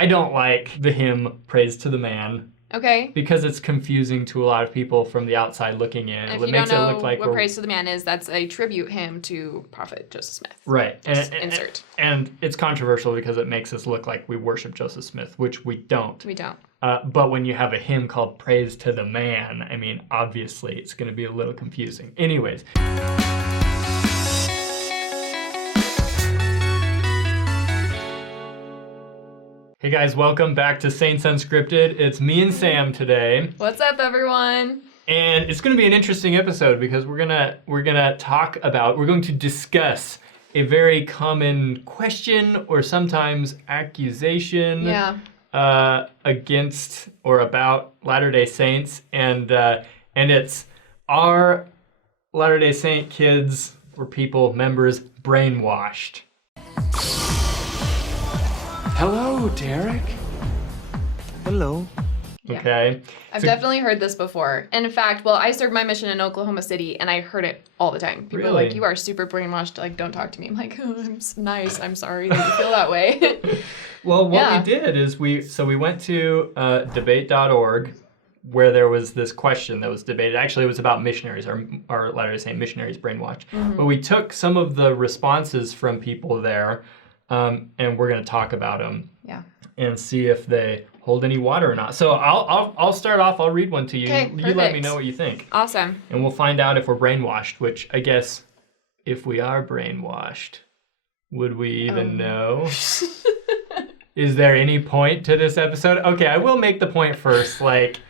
I don't like the hymn Praise to the Man. Okay. Because it's confusing to a lot of people from the outside looking in. If you don't know what Praise to the Man is, that's a tribute hymn to Prophet Joseph Smith. Right. Insert. And it's controversial because it makes us look like we worship Joseph Smith, which we don't. We don't. But when you have a hymn called Praise to the Man, I mean, obviously it's going to be a little confusing. Anyways. Hey guys, welcome back to Saints Unscripted. It's me and Sam today. What's up, everyone? And it's going to be an interesting episode because we're going to discuss a very common question or sometimes accusation against or about Latter-day Saints, and it's, are Latter-day Saint kids or people, members, brainwashed? Hello, Derek. Hello. Yeah. Okay. I've definitely heard this before. And in fact, I served my mission in Oklahoma City, and I heard it all the time. People are like, you are super brainwashed. Like, don't talk to me. I'm like, oh, I'm nice. I'm sorry that you feel that way. Well, what we did is we went to debate.org, where there was this question that was debated. Actually, it was about missionaries, our Latter-day Saint missionaries brainwashed. Mm-hmm. But we took some of the responses from people there, and we're going to talk about them. Yeah. And see if they hold any water or not. So I'll start off. I'll read one to you. Okay, you let me know what you think. Awesome. And we'll find out if we're brainwashed, which I guess if we are brainwashed, would we even know? Is there any point to this episode? Okay, I will make the point first. Like,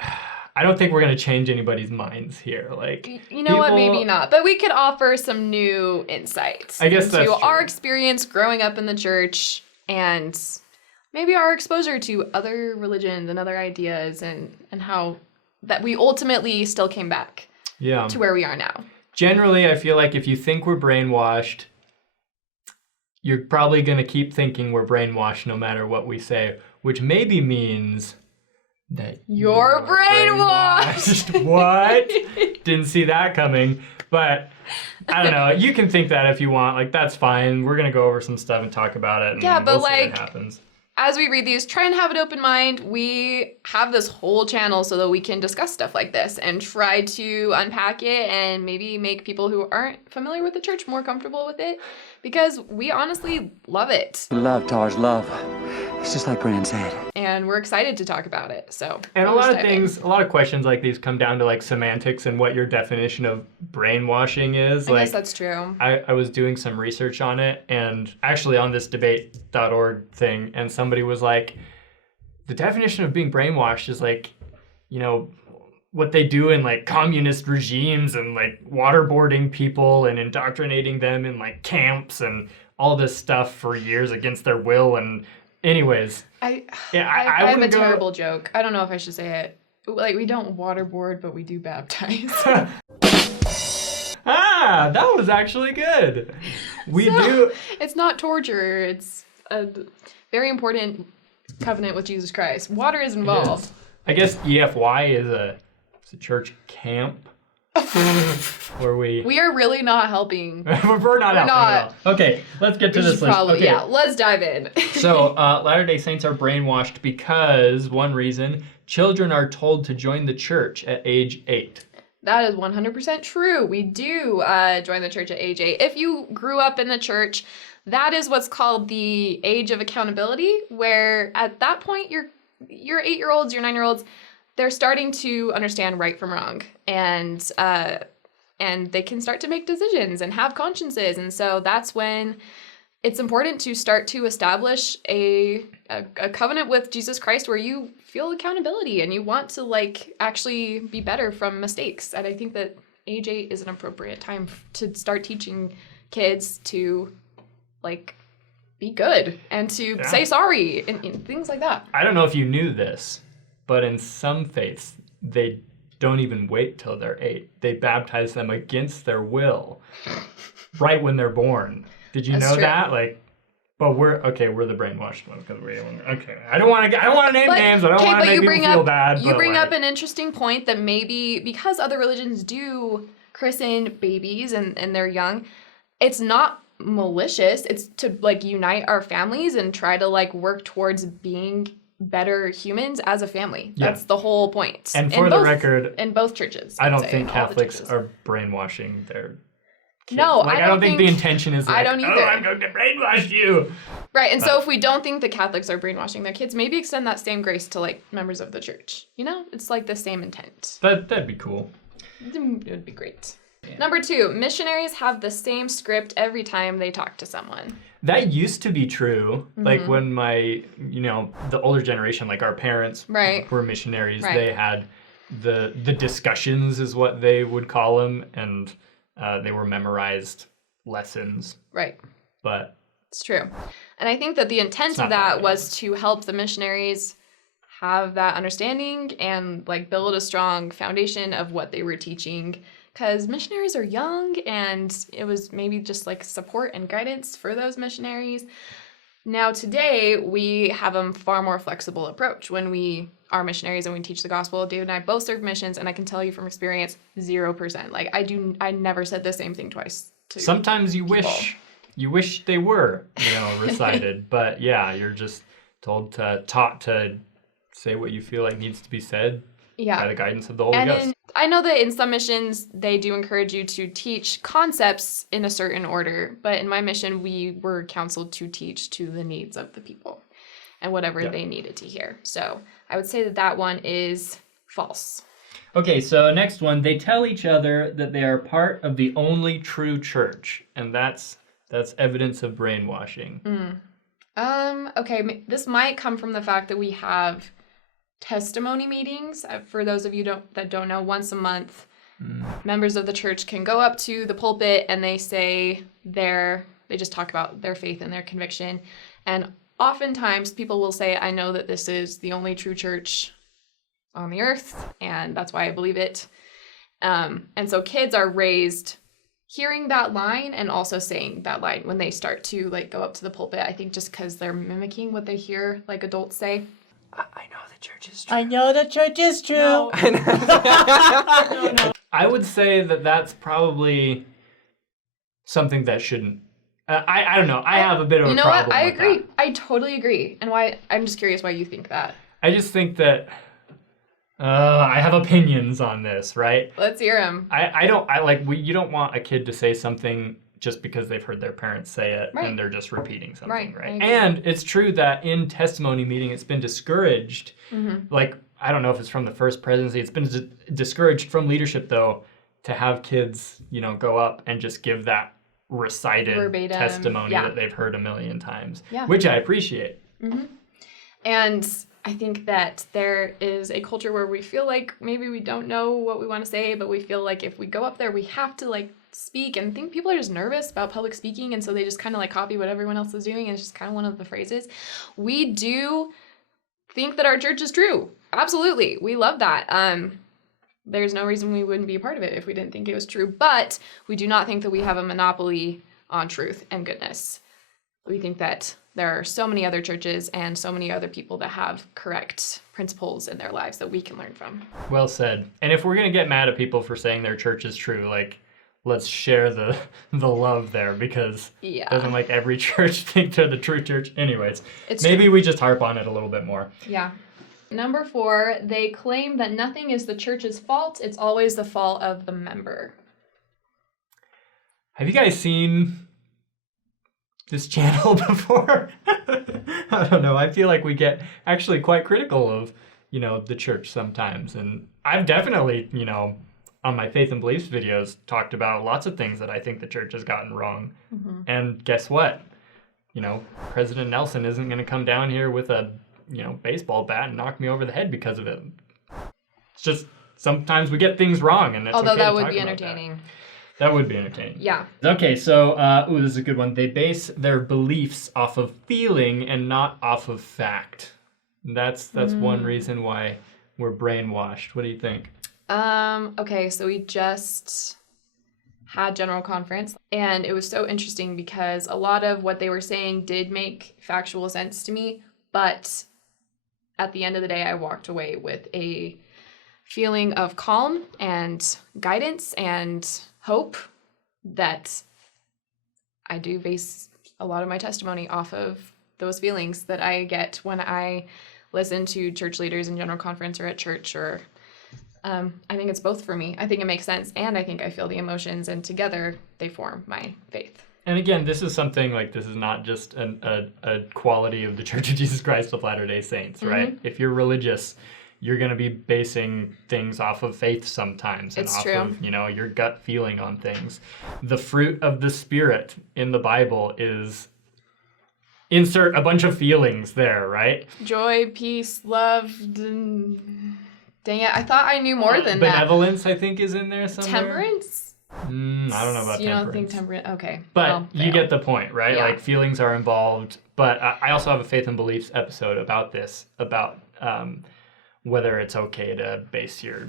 I don't think we're going to change anybody's minds here. Like, you know what? Maybe not. But we could offer some new insights. I guess that's true. Our experience growing up in the church and maybe our exposure to other religions and other ideas and how that we ultimately still came back to where we are now. Generally, I feel like if you think we're brainwashed, you're probably going to keep thinking we're brainwashed no matter what we say, which maybe means that you're brainwashed. What? Didn't see that coming. But I don't know. You can think that if you want. Like, that's fine. We're going to go over some stuff and talk about it. And but we'll see what happens. As we read these, try and have an open mind. We have this whole channel so that we can discuss stuff like this and try to unpack it and maybe make people who aren't familiar with the church more comfortable with it, because we honestly love it. Love tars love. It's just like Brand said. And we're excited to talk about it. And a lot of questions like these come down to like semantics and what your definition of brainwashing is. I guess that's true. I was doing some research on it, and actually on this debate.org thing, and somebody was like, the definition of being brainwashed is like, you know, what they do in like communist regimes and like waterboarding people and indoctrinating them in like camps and all this stuff for years against their will. And anyways, I have a terrible joke. I don't know if I should say it. Like, we don't waterboard, but we do baptize. That was actually good. We do. It's not torture. It's a very important covenant with Jesus Christ. Water is involved. I guess EFY is a church camp. Where we are really not helping. We're not helping at all. Okay, let's get to this list. Okay. Yeah, let's dive in. So, Latter-day Saints are brainwashed because, one reason, children are told to join the church at age 8. That is 100% true. We do join the church at age 8. If you grew up in the church, that is what's called the age of accountability, where at that point, your 8-year-olds, your 9-year-olds, they're starting to understand right from wrong, and they can start to make decisions and have consciences. And so that's when it's important to start to establish a covenant with Jesus Christ where you feel accountability and you want to like actually be better from mistakes. And I think that age 8 is an appropriate time to start teaching kids to like be good and to say sorry and things like that. I don't know if you knew this, but in some faiths, they don't even wait till they're 8. They baptize them against their will right when they're born. Did you know that? Like, but we're the brainwashed ones because I don't want to name names. I don't want to make people feel bad. You bring up an interesting point that maybe because other religions do christen babies and they're young, it's not malicious. It's to like unite our families and try to like work towards being better humans as a family. That's the whole point. And for the record, in both churches, I don't think Catholics are brainwashing their kids. No, like, I don't think the intention is like, I don't either. oh, I'm going to brainwash you. Right, and so if we don't think the Catholics are brainwashing their kids, maybe extend that same grace to like members of the church. You know, it's like the same intent. That'd be cool. It would be great. Yeah. Number 2, missionaries have the same script every time they talk to someone. That used to be true. Like when my, the older generation, like our parents were missionaries, they had the discussions is what they would call them, and they were memorized lessons. Right. But it's true. And I think that the intent of that was to help the missionaries have that understanding and like build a strong foundation of what they were teaching, because missionaries are young, and it was maybe just like support and guidance for those missionaries. Now today we have a far more flexible approach when we are missionaries and we teach the gospel. David and I both served missions, and I can tell you from experience, 0%. Like I never said the same thing twice to sometimes you people. wish they were, recited, but yeah, you're just taught to say what you feel like needs to be said by the guidance of the Holy Ghost. I know that in some missions, they do encourage you to teach concepts in a certain order, but in my mission, we were counseled to teach to the needs of the people and whatever they needed to hear. So I would say that one is false. Okay, so next one, they tell each other that they are part of the only true church, and that's evidence of brainwashing. Okay, this might come from the fact that we have testimony meetings. For those of you that don't know, once a month, members of the church can go up to the pulpit and they just talk about their faith and their conviction. And oftentimes people will say, I know that this is the only true church on the earth, and that's why I believe it. And so kids are raised hearing that line and also saying that line when they start to like go up to the pulpit. I think just because they're mimicking what they hear like adults say. I know the church is true. I know the church is true. No. No. I would say that that's probably something that shouldn't. I don't know. I have a bit of a problem. You know what? I agree. That. I totally agree. And why? I'm just curious why you think that. I just think that I have opinions on this, right? Let's hear them. You don't want a kid to say something just because they've heard their parents say it and they're just repeating something, right? And it's true that in testimony meeting, it's been discouraged. Like, I don't know if it's from the first presidency. It's been discouraged from leadership, though, to have kids, go up and just give that recited verbatim testimony that they've heard a million times, which I appreciate. And I think that there is a culture where we feel like maybe we don't know what we want to say, but we feel like if we go up there, we have to like speak, and I think people are just nervous about public speaking, and so they just kind of like copy what everyone else is doing, and it's just kind of one of the phrases. We do think that our church is true. Absolutely. We love that. There's no reason we wouldn't be a part of it if we didn't think it was true, but we do not think that we have a monopoly on truth and goodness. We think that there are so many other churches and so many other people that have correct principles in their lives that we can learn from. Well said. And if we're going to get mad at people for saying their church is true, like, let's share the love there, because doesn't like every church think they're the true church? Anyways, maybe we just harp on it a little bit more. Yeah. Number 4, they claim that nothing is the church's fault. It's always the fault of the member. Have you guys seen this channel before? I don't know. I feel like we get actually quite critical of, the church sometimes. And I've definitely, on my Faith and Beliefs videos, talked about lots of things that I think the church has gotten wrong. And guess what? President Nelson isn't going to come down here with a, baseball bat and knock me over the head because of it. It's just sometimes we get things wrong, and it's although okay that to would talk be about entertaining. That would be entertaining. Yeah. Okay, so this is a good one. They base their beliefs off of feeling and not off of fact. That's one reason why we're brainwashed. What do you think? Okay, so we just had General Conference, and it was so interesting because a lot of what they were saying did make factual sense to me, but at the end of the day, I walked away with a feeling of calm and guidance and hope that I do base a lot of my testimony off of those feelings that I get when I listen to church leaders in general conference or at church, or I think it's both for me. I think it makes sense, and I think I feel the emotions, and together they form my faith. And again, this is something like, this is not just a quality of the Church of Jesus Christ of Latter-day Saints, right? Mm-hmm. If you're religious, you're going to be basing things off of faith sometimes, and It's off true. of, your gut feeling on things. The fruit of the Spirit in the Bible is, insert a bunch of feelings there, right? Joy, peace, love. Dang it, I thought I knew more than that. Benevolence, I think, is in there somewhere. Temperance? I don't know about temperance. You don't think temperance? Okay. But well, you fail. get the point, right? Yeah. Like, feelings are involved. But I also have a faith and beliefs episode about this, about whether it's okay to base your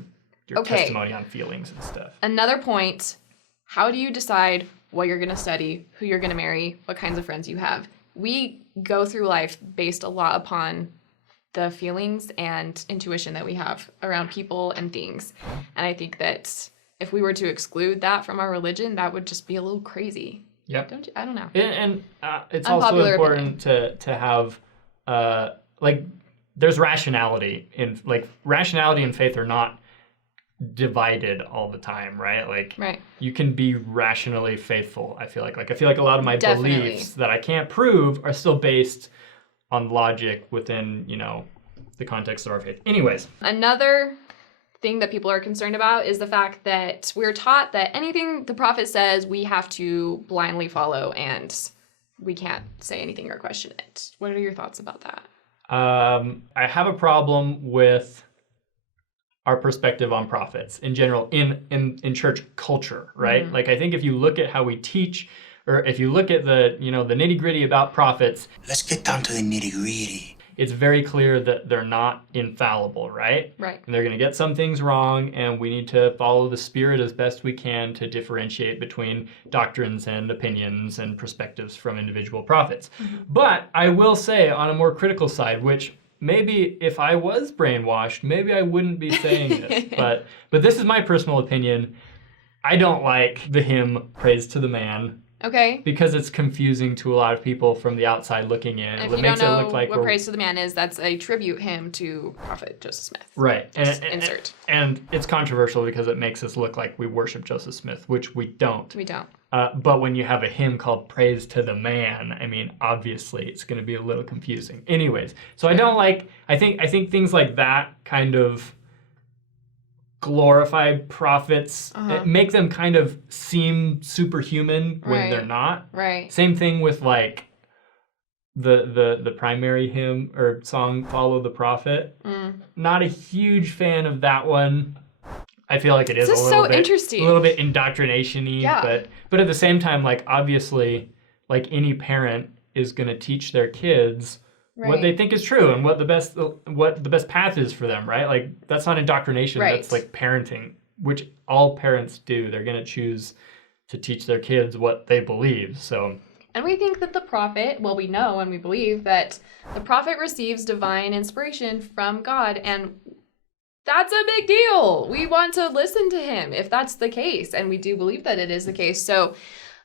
testimony on feelings and stuff. Another point, how do you decide what you're going to study, who you're going to marry, what kinds of friends you have? We go through life based a lot upon the feelings and intuition that we have around people and things. And I think that if we were to exclude that from our religion, that would just be a little crazy. Yep. Don't you? I don't know. And it's also important to have, there's rationality in, rationality and faith are not divided all the time, right? Right. You can be rationally faithful, I feel like. I feel like a lot of my Definitely. beliefs that I can't prove are still based on logic within, the context of our faith. Anyways. Another thing that people are concerned about is the fact that we're taught that anything the prophet says, we have to blindly follow, and we can't say anything or question it. What are your thoughts about that? I have a problem with our perspective on prophets in general in church culture, right? Mm-hmm. I think if you look at how we teach, or if you look at the nitty-gritty about prophets, Let's get down to the nitty-gritty. it's very clear that they're not infallible, right? Right. And they're going to get some things wrong, and we need to follow the Spirit as best we can to differentiate between doctrines and opinions and perspectives from individual prophets. Mm-hmm. But I will say, on a more critical side, which maybe if I was brainwashed, maybe I wouldn't be saying this, but this is my personal opinion. I don't like the hymn "Praise to the Man." Okay. Because it's confusing to a lot of people from the outside looking in. If It you makes don't it know look like what Praise to the Man is, that's a tribute hymn to Prophet Joseph Smith. Right. Insert. And it's controversial because it makes us look like we worship Joseph Smith, which we don't. We don't. But when you have a hymn called Praise to the Man, obviously it's going to be a little confusing. Anyways, so I don't like, I think things like that kind of glorify prophets, make them kind of seem superhuman when they're not. Right. Same thing with the primary hymn or song "Follow the Prophet." Not a huge fan of that one. I feel like it is This is so interesting. a little bit indoctrination-y, Yeah. but at the same time, obviously, any parent is going to teach their kids what they think is true and what the best path is for them, right? That's not indoctrination. Right. That's parenting, which all parents do. They're going to choose to teach their kids what they believe. So. And we think that the prophet, we know and we believe that the prophet receives divine inspiration from God, and that's a big deal. We want to listen to him if that's the case, and we do believe that it is the case. So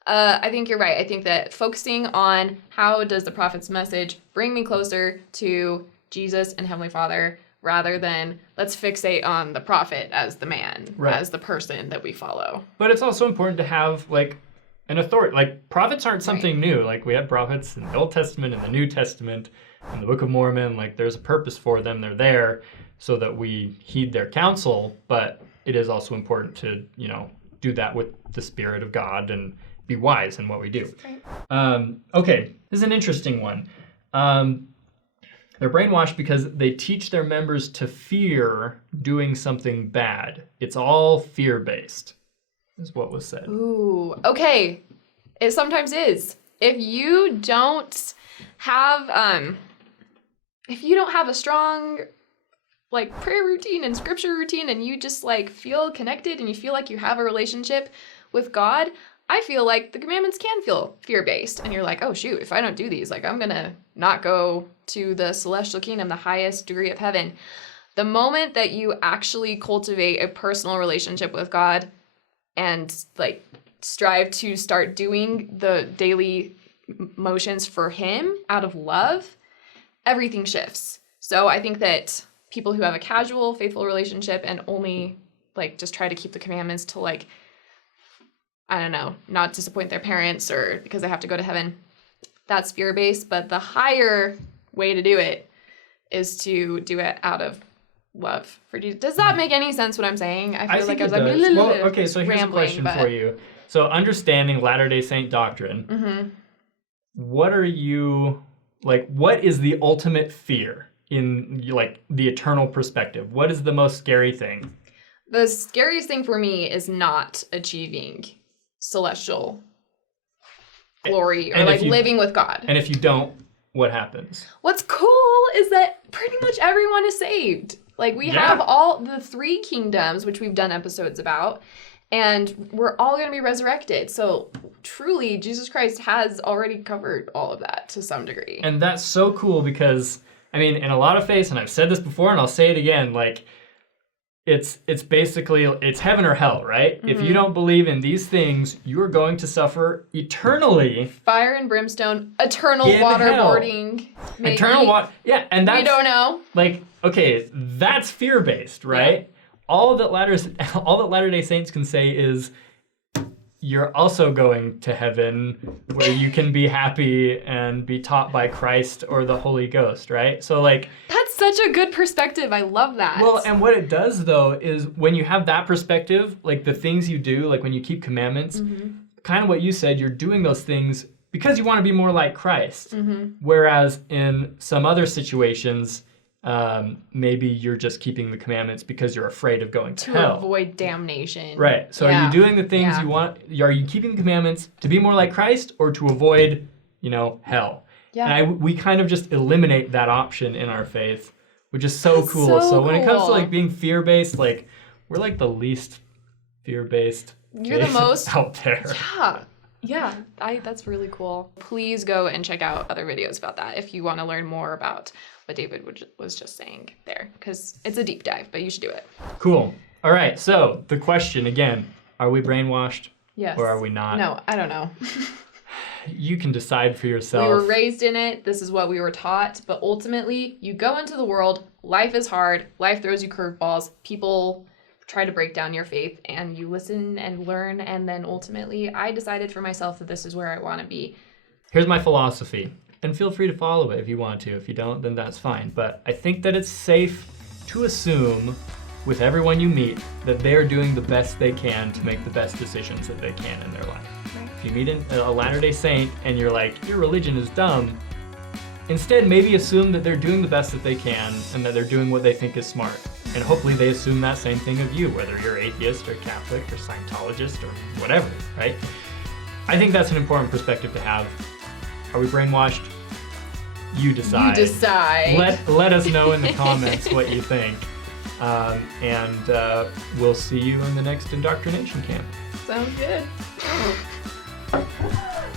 I think you're right. I think that focusing on how does the prophet's message bring me closer to Jesus and Heavenly Father, rather than let's fixate on the prophet as the man, as the person that we follow. But it's also important to have an authority. Prophets aren't something new. We had prophets in the Old Testament and the New Testament, in the Book of Mormon. There's a purpose for them. They're there so that we heed their counsel. But it is also important to do that with the Spirit of God and be wise in what we do. Right. Okay, this is an interesting one. They're brainwashed because they teach their members to fear doing something bad. It's all fear-based, is what was said. Ooh, okay. It sometimes is. If you don't have a strong prayer routine and scripture routine, and you just feel connected and you feel like you have a relationship with God, I feel like the commandments can feel fear-based, and you're like, oh shoot, if I don't do these, I'm gonna not go to the celestial kingdom, the highest degree of heaven. The moment that you actually cultivate a personal relationship with God and strive to start doing the daily motions for him out of love, everything shifts. So I think that people who have a casual, faithful relationship and only like just try to keep the commandments to like, I don't know, not disappoint their parents or because they have to go to heaven, that's fear-based. But the higher way to do it is to do it out of love for Jesus. Does that make any sense what I'm saying? I feel like I was like, well, okay, so here's a question for you. So understanding Latter-day Saint doctrine, what are you, like, what is the ultimate fear in, like, the eternal perspective? What is the most scary thing? The scariest thing for me is not achieving celestial glory or like living with God. And if you don't, what happens? What's cool is that pretty much everyone is saved. Like we have all the 3 kingdoms, which we've done episodes about, and we're all going to be resurrected. So truly, Jesus Christ has already covered all of that to some degree. And that's so cool because, I mean, in a lot of faiths, and I've said this before and I'll say it again, like, it's basically, it's heaven or hell, right? If you don't believe in these things, you're going to suffer eternally. Fire and brimstone, eternal waterboarding. Eternal water, yeah, and that's... We don't know. Like, okay, that's fear-based, right? Yeah. All that Latter-day Saints can say is, you're also going to heaven where you can be happy and be taught by Christ or the Holy Ghost, right? So like... That's such a good perspective. I love that. Well, and what it does though is when you have that perspective, like the things you do, like when you keep commandments, kind of what you said, you're doing those things because you want to be more like Christ. Whereas in some other situations, maybe you're just keeping the commandments because you're afraid of going to hell. To avoid damnation. Right. So are you doing the things you want? Are you keeping the commandments to be more like Christ or to avoid, hell? Yeah. And we kind of just eliminate that option in our faith, which is so cool. So when it comes to like being fear-based, like we're like the least fear-based. You're the most out there. Yeah. That's really cool. Please go and check out other videos about that if you want to learn more about what David was just saying there, because it's a deep dive, but you should do it. Cool. All right. So the question again, are we brainwashed? Yes. Or are we not? No, I don't know. You can decide for yourself. We were raised in it. This is what we were taught. But ultimately, you go into the world. Life is hard. Life throws you curveballs. People try to break down your faith, and you listen and learn. And then ultimately, I decided for myself that this is where I want to be. Here's my philosophy. And feel free to follow it if you want to. If you don't, then that's fine. But I think that it's safe to assume with everyone you meet that they're doing the best they can to make the best decisions that they can in their life. Right. If you meet a Latter-day Saint and you're like, your religion is dumb, instead maybe assume that they're doing the best that they can and that they're doing what they think is smart. And hopefully they assume that same thing of you, whether you're atheist or Catholic or Scientologist or whatever, right? I think that's an important perspective to have. Are we brainwashed? You decide. You decide. Let us know in the comments what you think. And we'll see you in the next indoctrination camp. Sounds good.